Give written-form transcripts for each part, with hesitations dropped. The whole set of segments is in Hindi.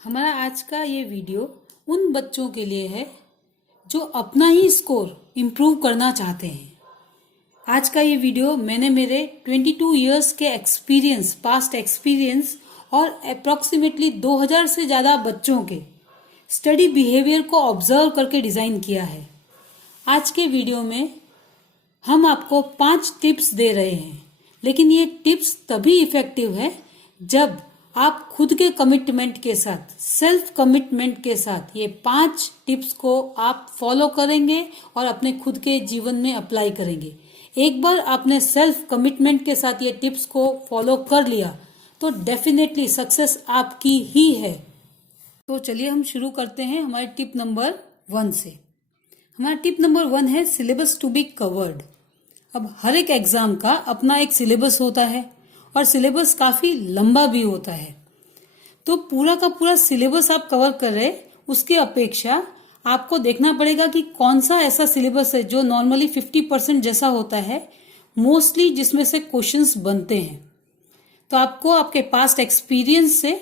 हमारा आज का ये वीडियो उन बच्चों के लिए है जो अपना ही स्कोर इम्प्रूव करना चाहते हैं। आज का ये वीडियो मैंने मेरे 22 इयर्स के पास्ट एक्सपीरियंस और अप्रॉक्सीमेटली 2000 से ज़्यादा बच्चों के स्टडी बिहेवियर को ऑब्जर्व करके डिज़ाइन किया है। आज के वीडियो में हम आपको 5 टिप्स दे रहे हैं, लेकिन ये टिप्स तभी इफेक्टिव है जब आप खुद के कमिटमेंट के साथ, सेल्फ कमिटमेंट के साथ ये 5 टिप्स को आप फॉलो करेंगे और अपने खुद के जीवन में अप्लाई करेंगे। एक बार आपने सेल्फ कमिटमेंट के साथ ये टिप्स को फॉलो कर लिया तो डेफिनेटली सक्सेस आपकी ही है। तो चलिए हम शुरू करते हैं हमारे टिप नंबर 1 से। हमारा टिप नंबर 1 है सिलेबस टू बी कवर्ड। अब हर एक एग्जाम का अपना एक सिलेबस होता है और सिलेबस काफी लंबा भी होता है, तो पूरा का पूरा सिलेबस आप कवर कर रहे, उसके अपेक्षा आपको देखना पड़ेगा कि कौन सा ऐसा सिलेबस है जो नॉर्मली 50% जैसा होता है, मोस्टली जिसमें से क्वेश्चंस बनते हैं। तो आपको आपके पास्ट एक्सपीरियंस से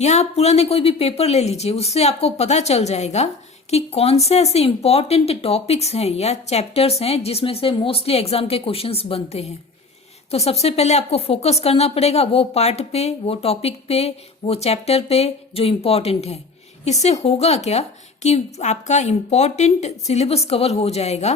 या आप पुराने कोई भी पेपर ले लीजिए, उससे आपको पता चल जाएगा कि कौन से ऐसे इंपॉर्टेंट टॉपिक्स हैं या चैप्टर्स हैं जिसमें से मोस्टली एग्जाम के क्वेश्चंस बनते हैं। तो सबसे पहले आपको फोकस करना पड़ेगा वो पार्ट पे, वो टॉपिक पे, वो चैप्टर पे जो इम्पोर्टेंट है। इससे होगा क्या कि आपका इम्पोर्टेंट सिलेबस कवर हो जाएगा,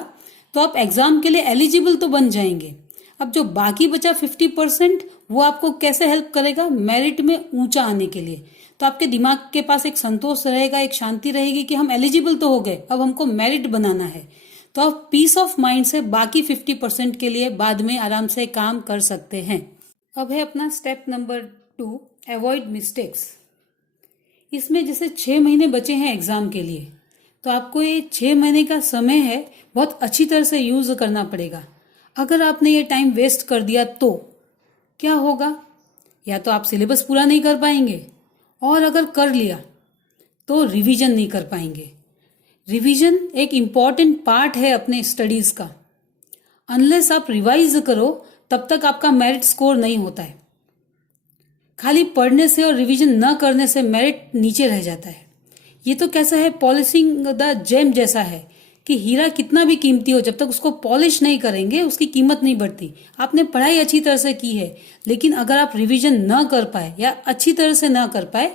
तो आप एग्जाम के लिए एलिजिबल तो बन जाएंगे। अब जो बाकी बचा 50% वो आपको कैसे हेल्प करेगा मेरिट में ऊंचा आने के लिए। तो आपके दिमाग के पास एक संतोष रहेगा, एक शांति रहेगी कि हम एलिजिबल तो हो गए, अब हमको मेरिट बनाना है। तो आप पीस ऑफ माइंड से बाकी 50% के लिए बाद में आराम से काम कर सकते हैं। अब है अपना स्टेप नंबर 2, अवॉइड मिस्टेक्स। इसमें जैसे 6 महीने बचे हैं एग्जाम के लिए, तो आपको ये 6 महीने का समय है बहुत अच्छी तरह से यूज करना पड़ेगा। अगर आपने ये टाइम वेस्ट कर दिया तो क्या होगा? या तो आप सिलेबस पूरा नहीं कर पाएंगे, और अगर कर लिया तो रिवीजन नहीं कर पाएंगे। रिवीजन एक इम्पॉर्टेंट पार्ट है अपने स्टडीज का। अनलेस आप रिवाइज करो तब तक आपका मेरिट स्कोर नहीं होता है। खाली पढ़ने से और रिवीजन न करने से मेरिट नीचे रह जाता है। ये तो कैसा है, पॉलिशिंग द जेम जैसा है कि हीरा कितना भी कीमती हो, जब तक उसको पॉलिश नहीं करेंगे उसकी कीमत नहीं बढ़ती। आपने पढ़ाई अच्छी तरह से की है, लेकिन अगर आप रिवीजन न कर पाए या अच्छी तरह से न कर पाए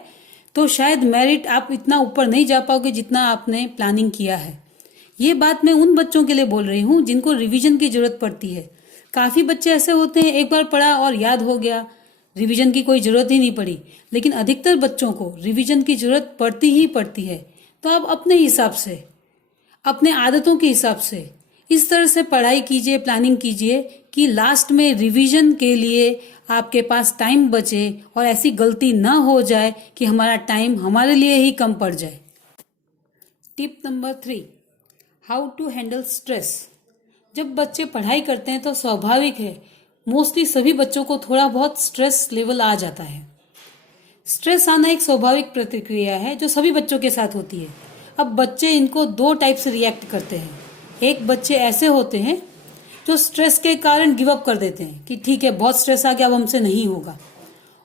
तो शायद मेरिट आप इतना ऊपर नहीं जा पाओगे जितना आपने प्लानिंग किया है। ये बात मैं उन बच्चों के लिए बोल रही हूँ जिनको रिवीजन की जरूरत पड़ती है। काफी बच्चे ऐसे होते हैं, एक बार पढ़ा और याद हो गया, रिवीजन की कोई जरूरत ही नहीं पड़ी। लेकिन अधिकतर बच्चों को रिवीजन की जरूरत पड़ती ही पड़ती है। तो आप अपने हिसाब से, अपने आदतों के हिसाब से इस तरह से पढ़ाई कीजिए, प्लानिंग कीजिए कि लास्ट में रिवीजन के लिए आपके पास टाइम बचे और ऐसी गलती ना हो जाए कि हमारा टाइम हमारे लिए ही कम पड़ जाए। Tip number 3, how to handle stress. जब बच्चे पढ़ाई करते हैं तो स्वाभाविक है, मोस्टली सभी बच्चों को थोड़ा बहुत स्ट्रेस लेवल आ जाता है। स्ट्रेस आना एक स्वाभाविक प्रतिक्रिया है जो सभी बच्चों के साथ होती है। अब बच्चे इनको 2 टाइप से रिएक्ट करते हैं। एक बच्चे ऐसे होते हैं जो स्ट्रेस के कारण गिव अप कर देते हैं कि ठीक है, बहुत स्ट्रेस आ गया, अब हमसे नहीं होगा।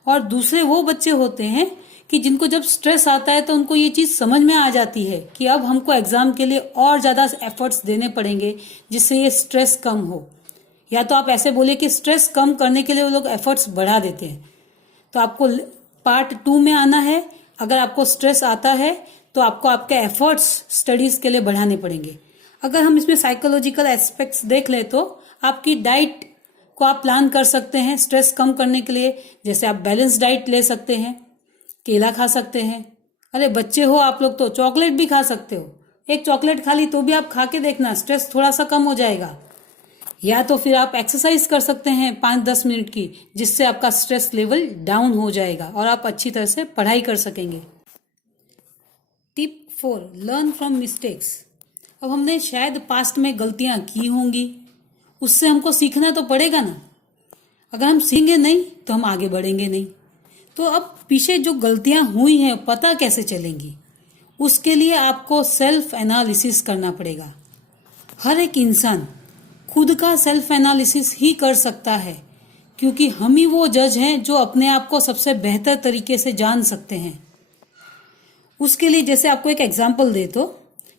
और दूसरे वो बच्चे होते हैं कि जिनको जब स्ट्रेस आता है तो उनको ये चीज समझ में आ जाती है कि अब हमको एग्जाम के लिए और ज्यादा एफर्ट्स देने पड़ेंगे जिससे ये स्ट्रेस कम हो। या तो आप ऐसे बोले कि स्ट्रेस कम करने के लिए वो लोग एफर्ट्स बढ़ा देते हैं। तो आपको पार्ट 2 में आना है। अगर आपको स्ट्रेस आता है तो आपको आपके एफर्ट्स स्टडीज के लिए बढ़ाने पड़ेंगे। अगर हम इसमें साइकोलॉजिकल एस्पेक्ट्स देख ले तो आपकी डाइट को आप प्लान कर सकते हैं स्ट्रेस कम करने के लिए। जैसे आप बैलेंस डाइट ले सकते हैं, केला खा सकते हैं। अरे बच्चे हो आप लोग तो चॉकलेट भी खा सकते हो। एक चॉकलेट खा ली तो भी आप खा के देखना, स्ट्रेस थोड़ा सा कम हो जाएगा। या तो फिर आप एक्सरसाइज कर सकते हैं 5-10 मिनट की, जिससे आपका स्ट्रेस लेवल डाउन हो जाएगा और आप अच्छी तरह से पढ़ाई कर सकेंगे। Tip 4, learn from mistakes. अब हमने शायद पास्ट में गलतियां की होंगी, उससे हमको सीखना तो पड़ेगा ना। अगर हम सीखेंगे नहीं तो हम आगे बढ़ेंगे नहीं। तो अब पीछे जो गलतियां हुई हैं पता कैसे चलेंगी? उसके लिए आपको सेल्फ एनालिसिस करना पड़ेगा। हर एक इंसान खुद का सेल्फ एनालिसिस ही कर सकता है, क्योंकि हम ही वो जज हैं जो अपने आप को सबसे बेहतर तरीके से जान सकते हैं। उसके लिए जैसे आपको एक एग्जाम्पल दे तो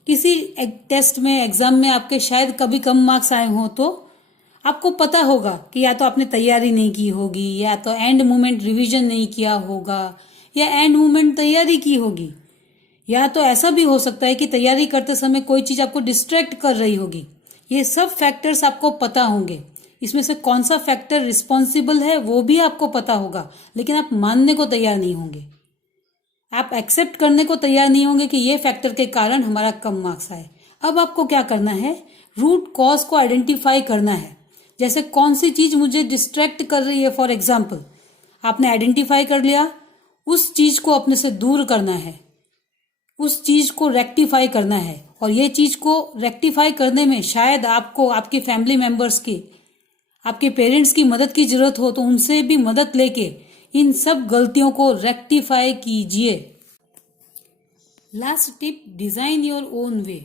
किसी टेस्ट में एग्जाम में आपके शायद कभी कम मार्क्स आए हों तो आपको पता होगा कि या तो आपने तैयारी नहीं की होगी, या तो एंड मोमेंट रिवीजन नहीं किया होगा, या एंड मोमेंट तैयारी की होगी, या तो ऐसा भी हो सकता है कि तैयारी करते समय कोई चीज आपको डिस्ट्रैक्ट कर रही होगी। ये सब फैक्टर्स आपको पता होंगे। इसमें से कौन सा फैक्टर रिस्पॉन्सिबल है वो भी आपको पता होगा, लेकिन आप मानने को तैयार नहीं होंगे। आप एक्सेप्ट करने को तैयार नहीं होंगे कि ये फैक्टर के कारण हमारा कम मार्क्स आए। अब आपको क्या करना है, रूट कॉज को आइडेंटिफाई करना है। जैसे कौन सी चीज मुझे डिस्ट्रैक्ट कर रही है, फॉर एग्जाम्पल आपने आइडेंटिफाई कर लिया, उस चीज को अपने से दूर करना है, उस चीज को रेक्टिफाई करना है। और ये चीज को रेक्टिफाई करने में शायद आपको आपके फैमिली मेंबर्स की, आपके पेरेंट्स की मदद की जरूरत हो, तो उनसे भी मदद लेके इन सब गलतियों को रेक्टिफाई कीजिए। Last tip, design your own way.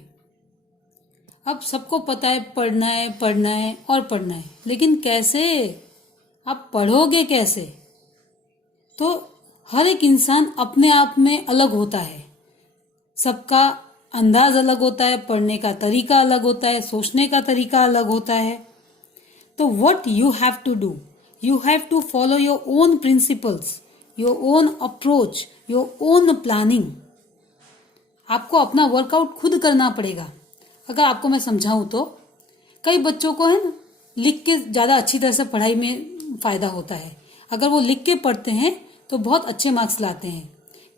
अब सबको पता है पढ़ना है पढ़ना है और पढ़ना है, लेकिन कैसे? आप पढ़ोगे कैसे? तो हर एक इंसान अपने आप में अलग होता है, सबका अंदाज अलग होता है, पढ़ने का तरीका अलग होता है, सोचने का तरीका अलग होता है। तो what you have to do, you have to follow your own principles, your own approach, your own planning. आपको अपना वर्कआउट खुद करना पड़ेगा। अगर आपको मैं समझाऊं तो कई बच्चों को है ना, लिख के ज्यादा अच्छी तरह से पढ़ाई में फायदा होता है। अगर वो लिख के पढ़ते हैं तो बहुत अच्छे मार्क्स लाते हैं।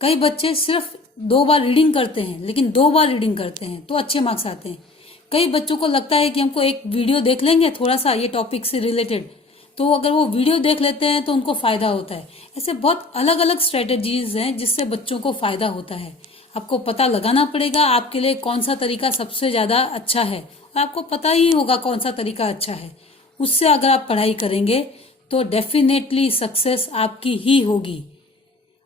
कई बच्चे सिर्फ 2 बार रीडिंग करते हैं, लेकिन 2 बार रीडिंग करते हैं तो अच्छे मार्क्स आते हैं। कई बच्चों को लगता है कि हमको एक वीडियो देख लेंगे थोड़ा सा ये टॉपिक से रिलेटेड, तो अगर वो वीडियो देख लेते हैं तो उनको फायदा होता है। ऐसे बहुत अलग अलग स्ट्रेटेजीज हैं जिससे बच्चों को फायदा होता है। आपको पता लगाना पड़ेगा आपके लिए कौन सा तरीका सबसे ज्यादा अच्छा है, और आपको पता ही होगा कौन सा तरीका अच्छा है। उससे अगर आप पढ़ाई करेंगे तो डेफिनेटली सक्सेस आपकी ही होगी।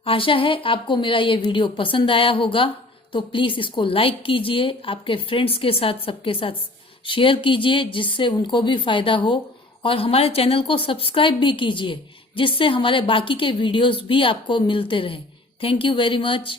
आशा है आपको मेरा ये वीडियो पसंद आया होगा, तो प्लीज इसको लाइक कीजिए, आपके फ्रेंड्स के साथ सबके साथ शेयर कीजिए जिससे उनको भी फायदा हो, और हमारे चैनल को सब्सक्राइब भी कीजिए जिससे हमारे बाकी के वीडियोस भी आपको मिलते रहे। Thank you very much.